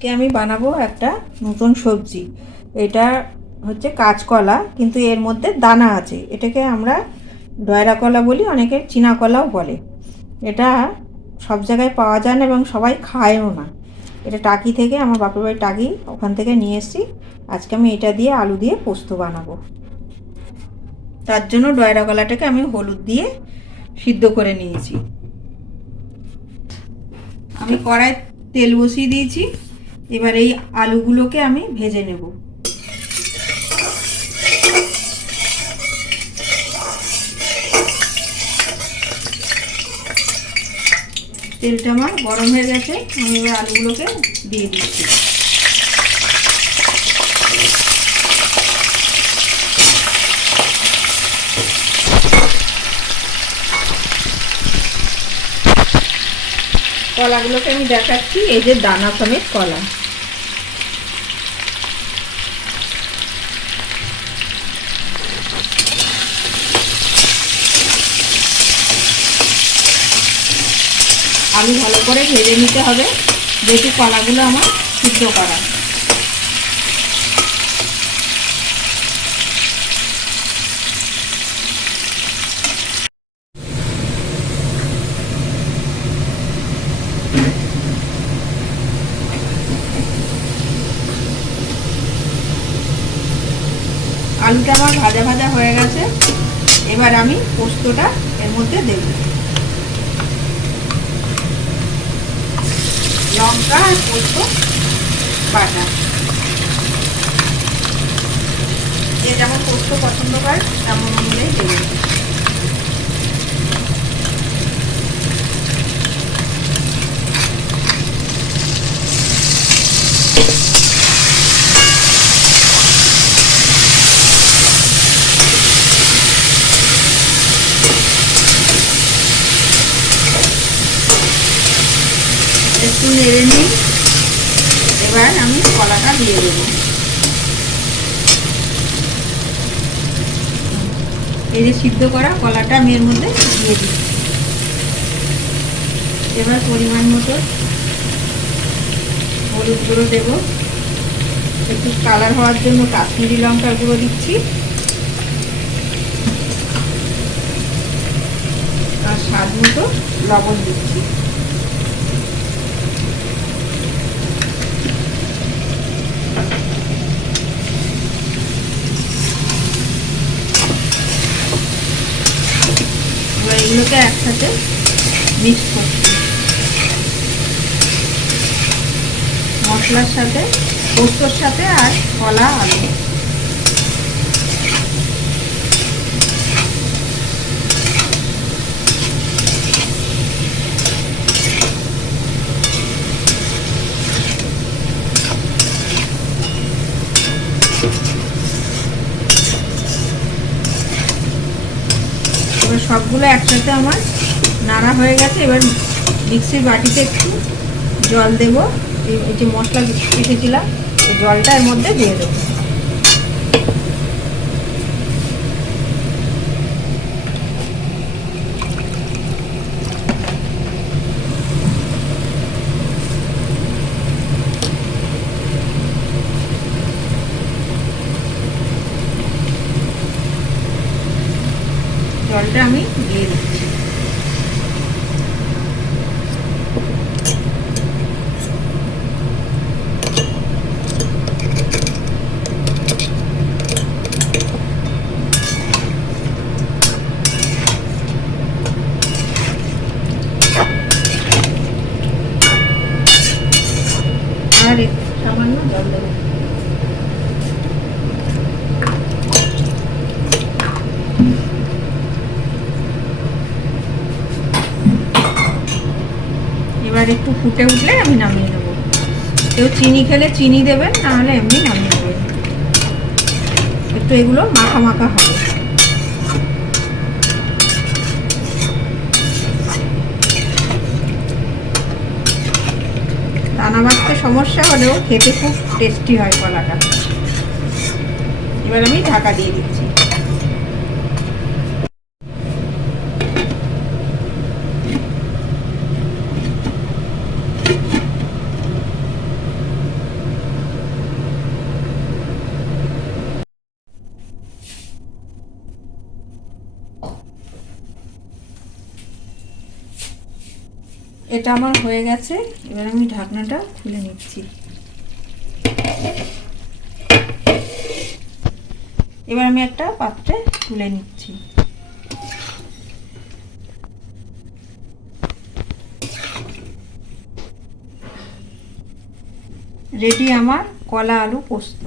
আজকে আমি বানাবো একটা নতুন সবজি। এটা হচ্ছে কাঁচকলা, কিন্তু এর মধ্যে দানা আছে। এটাকে আমরা ডয়রা কলা বলি, অনেকে চীনা কলাও বলে। এটা সব জায়গায় পাওয়া যায় না এবং সবাই খায়ও না। এটা টাকি থেকে, আমার বাপের বাড়ি টাকি, ওখান থেকে নিয়ে এসেছি। আজকে আমি এটা দিয়ে আলু দিয়ে পোস্ত বানাবো। তার জন্য ডয়রা কলাটাকে আমি হলুদ দিয়ে সিদ্ধ করে নিয়েছি। আমি কড়াই তেল বসিয়ে দিয়েছি। এবার এই আলুগুলোকে আমি ভেজে নেব। তেলটা আমার গরম হয়ে গেছে, আমি এবার আলুগুলোকে দিয়ে দিচ্ছি। কলাগুলোকে আমি দেখাচ্ছি, এই যে দানা সমেত কলা। আলু ভালো করে ভেজে নিতে হবে, যেহেতু কলাগুলো আমার সিদ্ধ করা। আলুটা আমার ভাজা ভাজা হয়ে গেছে। এবার আমি পোস্তটা এর মধ্যে দেব। লঙ্কা আর পোস্ত বাটা, যে যেমন পোস্ত পছন্দ করে তেমন অনুযায়ী দেব। একটু নেড়ে নিই। এবার আমি কলাটা দিয়ে দেবো। এই যে সিদ্ধ করা কলাটা আমি এর মধ্যে দিয়ে দিই। এবার পরিমাণ মতো হলুদ গুঁড়ো দেবো, একটু কালার হওয়ার জন্য কাশ্মীরি লঙ্কার গুঁড়ো দিচ্ছি, আর স্বাদ মতো লবণ দিচ্ছি। এবার এগুলোকে একসাথে মিক্স করছি মশলার সাথে, পোস্তর সাথে, আর কলা আলু। এবার সবগুলো একসাথে আমার নাড়া হয়ে গেছে। এবার মিক্সির বাটিতে একটু জল দেব। এই যে মশলা পিষেছিলাম, এই জলটা এর মধ্যে দিয়ে দেবো। জলটা আমি দিয়ে দিচ্ছি। আর সামান্য জল দেবো। এবার একটু ফুটে উঠলে আমি নামিয়ে দেবো। কেউ চিনি খেলে চিনি দেবেন, নাহলে এমনি নামিয়ে দেবেন। একটু এগুলো মাখা মাখা হবে। দানা বাঁধতে সমস্যা হলেও খেতে খুব টেস্টি হয় কলাটা। এবার আমি ঢাকা দিয়ে দিচ্ছি। এটা আমার হয়ে গেছে। এবার আমি ঢাকনাটা খুলে নিচ্ছি। এবার আমি একটা পাত্রে তুলে নিচ্ছি। রেডি আমার কলা আলু পোস্ত।